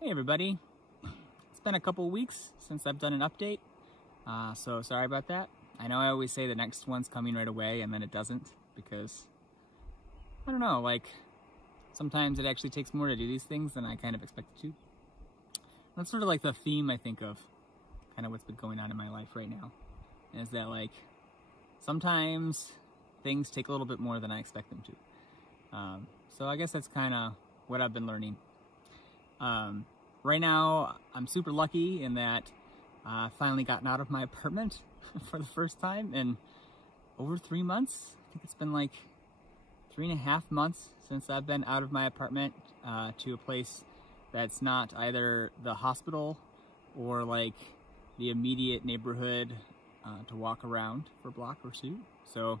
Hey everybody, it's been a couple weeks since I've done an update, so sorry about that. I know I always say the next one's coming right away and then it doesn't, because, I don't know, like, sometimes it actually takes more to do these things than I kind of expect it to. That's sort of like the theme, I think, of kind of what's been going on in my life right now, is that, like, sometimes things take a little bit more than I expect them to. So I guess that's kind of what I've been learning. Right now, I'm super lucky in that I finally gotten out of my apartment for the first time in over 3 months. I think it's been like 3.5 months since I've been out of my apartment to a place that's not either the hospital or like the immediate neighborhood to walk around for a block or two. So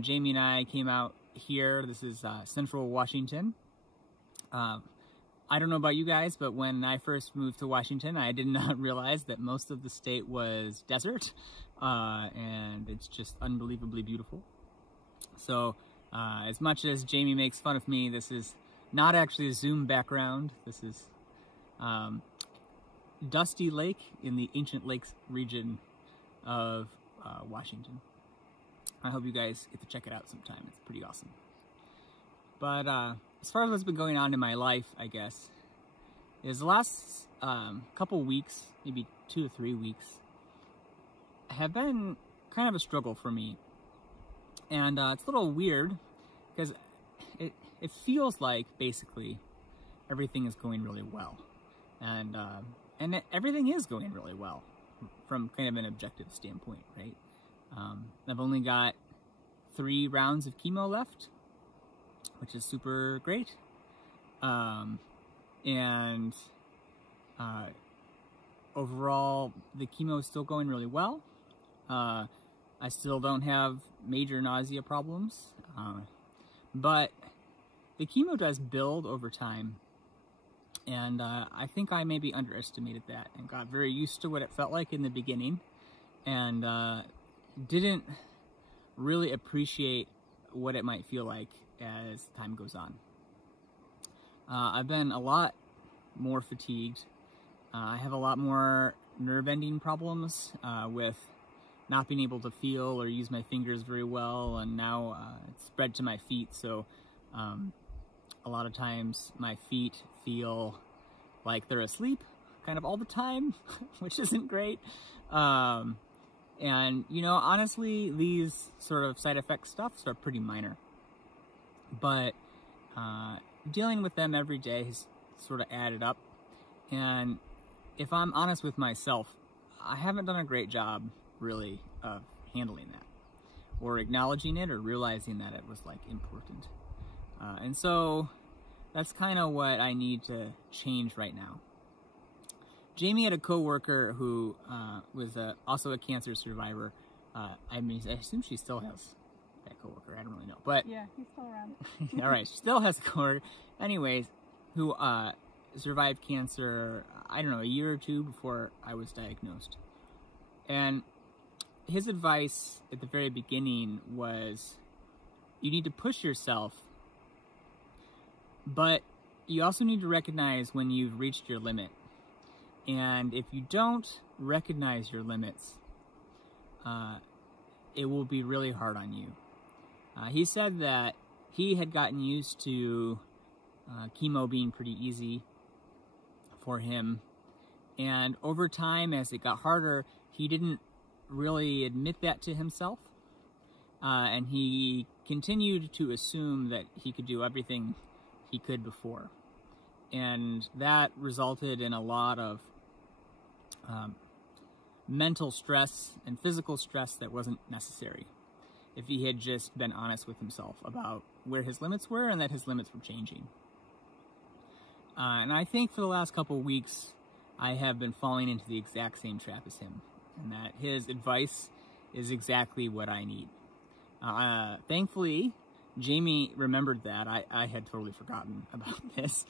Jamie and I came out here. This is Central Washington. I don't know about you guys, but when I first moved to Washington, I did not realize that most of the state was desert, and it's just unbelievably beautiful. So as much as Jamie makes fun of me, this is not actually a Zoom background. This is Dusty Lake in the Ancient Lakes region of Washington. I hope you guys get to check it out sometime. It's pretty awesome. But as far as what's been going on in my life, I guess, is the last couple weeks, maybe 2 to 3 weeks, have been kind of a struggle for me. And it's a little weird because it feels like basically everything is going really well. And everything is going really well from kind of an objective standpoint, right? I've only got 3 rounds of chemo left, which is super great. Overall, the chemo is still going really well. I still don't have major nausea problems, but the chemo does build over time, and I think I maybe underestimated that and got very used to what it felt like in the beginning, and didn't really appreciate what it might feel like as time goes on. I've been a lot more fatigued. I have a lot more nerve-ending problems with not being able to feel or use my fingers very well, and now it's spread to my feet, so a lot of times my feet feel like they're asleep kind of all the time, which isn't great. And, you know, honestly, these sort of side effect stuffs are pretty minor. But dealing with them every day has sort of added up. And if I'm honest with myself, I haven't done a great job, really, of handling that, or acknowledging it, or realizing that it was, like, important. And so that's kind of what I need to change right now. Jamie had a coworker who was also a cancer survivor. I mean, I assume she still has that coworker. I don't really know, but yeah, he's still around. all right, she still has a coworker. Anyways, who survived cancer, I don't know, a year or 2 before I was diagnosed. And his advice at the very beginning was, you need to push yourself, but you also need to recognize when you've reached your limit. And if you don't recognize your limits, it will be really hard on you. He said that he had gotten used to chemo being pretty easy for him. And over time, as it got harder, he didn't really admit that to himself. And he continued to assume that he could do everything he could before. And that resulted in a lot of mental stress and physical stress that wasn't necessary if he had just been honest with himself about where his limits were and that his limits were changing. And I think for the last couple weeks, I have been falling into the exact same trap as him, and that his advice is exactly what I need. Thankfully, Jamie remembered that. I had totally forgotten about this,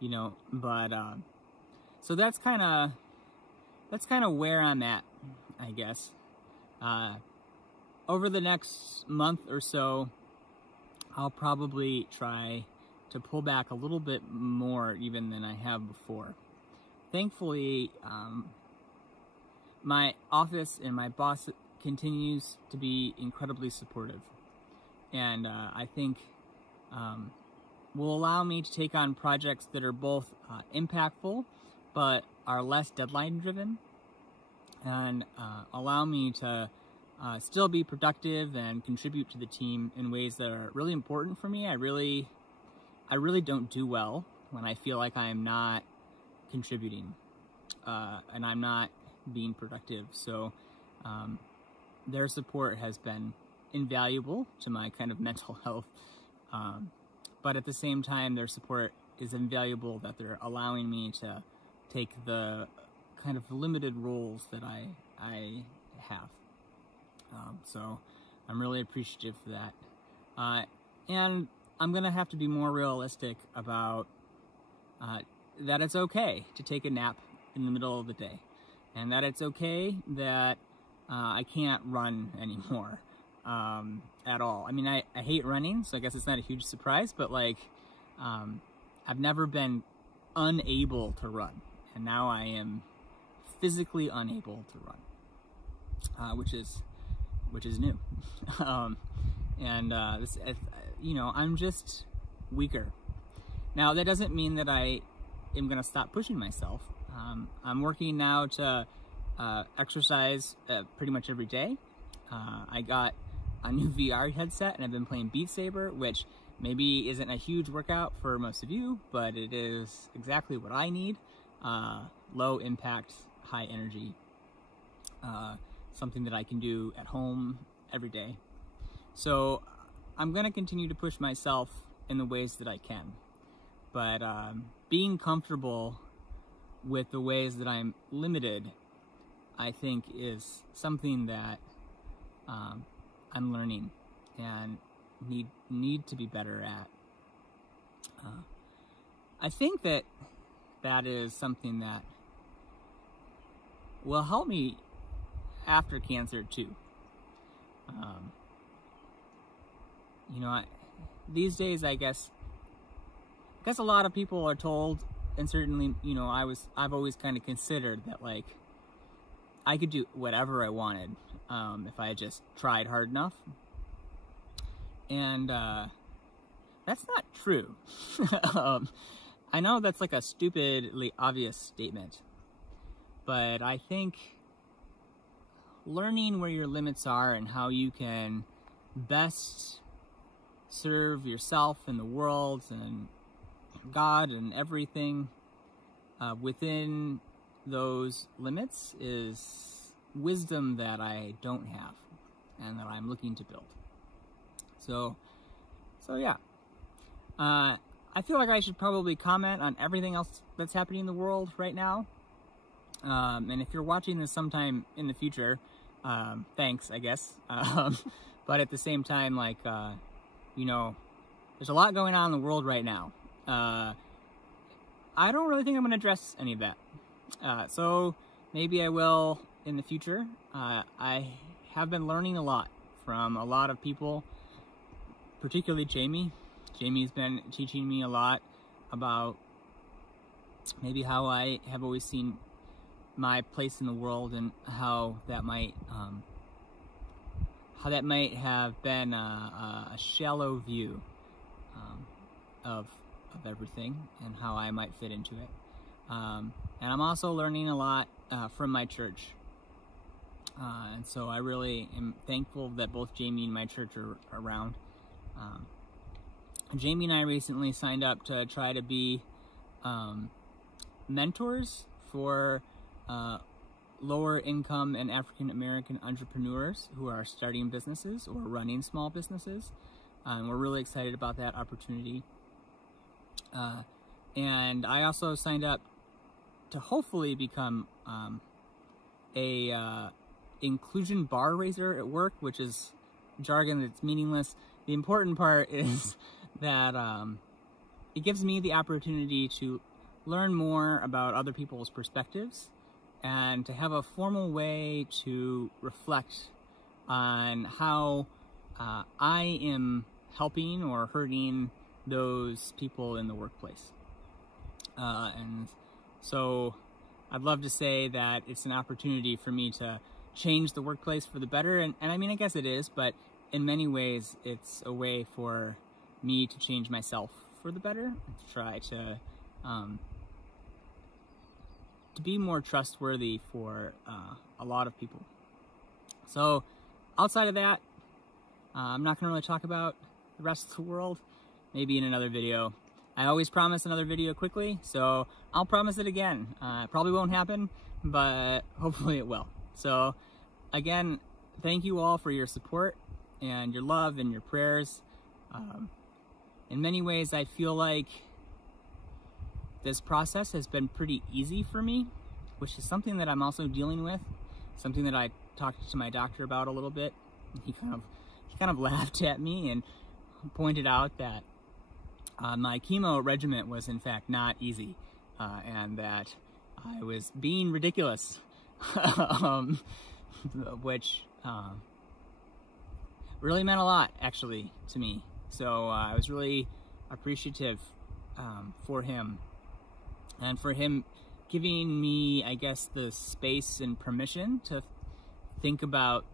you know, but so that's kind of where I'm at, I guess. Over the next month or so, I'll probably try to to pull back a little bit more even than I have before. Thankfully, my office and my boss continues to be incredibly supportive, and I think will allow me to take on projects that are both impactful but are less deadline driven, and allow me to still be productive and contribute to the team in ways that are really important for me. I really don't do well when I feel like I am not contributing and I'm not being productive. So their support has been invaluable to my kind of mental health. But at the same time, their support is invaluable that they're allowing me to take the kind of limited roles that I have. So I'm really appreciative for that. And I'm going to have to be more realistic about that it's okay to take a nap in the middle of the day, and that it's okay that I can't run anymore at all. I mean, I hate running, so I guess it's not a huge surprise, but like I've never been unable to run, and now I am physically unable to run, which is new. This, you know, I'm just weaker. Now, that doesn't mean that I am going to stop pushing myself. I'm working now to exercise pretty much every day. I got a new VR headset, and I've been playing Beat Saber, which maybe isn't a huge workout for most of you, but it is exactly what I need. Low impact, high energy, something that I can do at home every day. So I'm going to continue to push myself in the ways that I can, but being comfortable with the ways that I'm limited, I think, is something that I'm learning and need to be better at. I think that is something that will help me after cancer too. You know, these days, I guess a lot of people are told, and certainly, you know, I've always kind of considered that, like, I could do whatever I wanted if I just tried hard enough. And that's not true. I know that's like a stupidly obvious statement, but I think learning where your limits are and how you can best serve yourself and the world and God and everything within those limits is wisdom that I don't have and that I'm looking to build. So yeah. I feel like I should probably comment on everything else that's happening in the world right now. And if you're watching this sometime in the future, thanks, I guess. But at the same time, like, you know, there's a lot going on in the world right now. I don't really think I'm going to address any of that. So maybe I will in the future. I have been learning a lot from a lot of people, particularly Jamie. Jamie's been teaching me a lot about maybe how I have always seen my place in the world and how that might have been a shallow view of everything and how I might fit into it. And I'm also learning a lot from my church. And so I really am thankful that both Jamie and my church are around. Jamie and I recently signed up to try to be mentors for lower income and African American entrepreneurs who are starting businesses or running small businesses. We're really excited about that opportunity. And I also signed up to hopefully become a inclusion bar raiser at work, which is jargon that's meaningless. The important part is that it gives me the opportunity to learn more about other people's perspectives and to have a formal way to reflect on how I am helping or hurting those people in the workplace. And so I'd love to say that it's an opportunity for me to change the workplace for the better. And I mean, I guess it is, but in many ways, it's a way for me to change myself for the better, to try to be more trustworthy for a lot of people. So outside of that, I'm not going to really talk about the rest of the world. Maybe in another video. I always promise another video quickly, so I'll promise it again. It probably won't happen, but hopefully it will. So again, thank you all for your support and your love and your prayers. In many ways, I feel like this process has been pretty easy for me, which is something that I'm also dealing with, something that I talked to my doctor about a little bit. He kind of laughed at me and pointed out that my chemo regimen was in fact not easy, and that I was being ridiculous, which really meant a lot actually to me. So I was really appreciative for him, and for him giving me, I guess, the space and permission to think about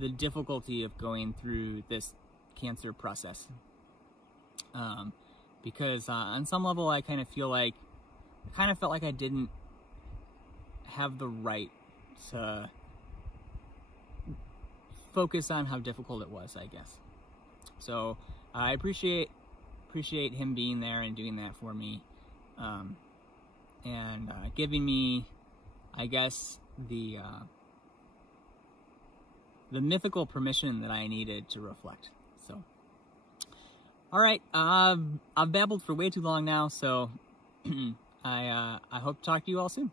the difficulty of going through this cancer process. Because on some level, I kind of felt like I didn't have the right to focus on how difficult it was, I guess. So I appreciate him being there and doing that for me, and giving me, I guess, the mythical permission that I needed to reflect. So. All right, I've babbled for way too long now, so I hope to talk to you all soon.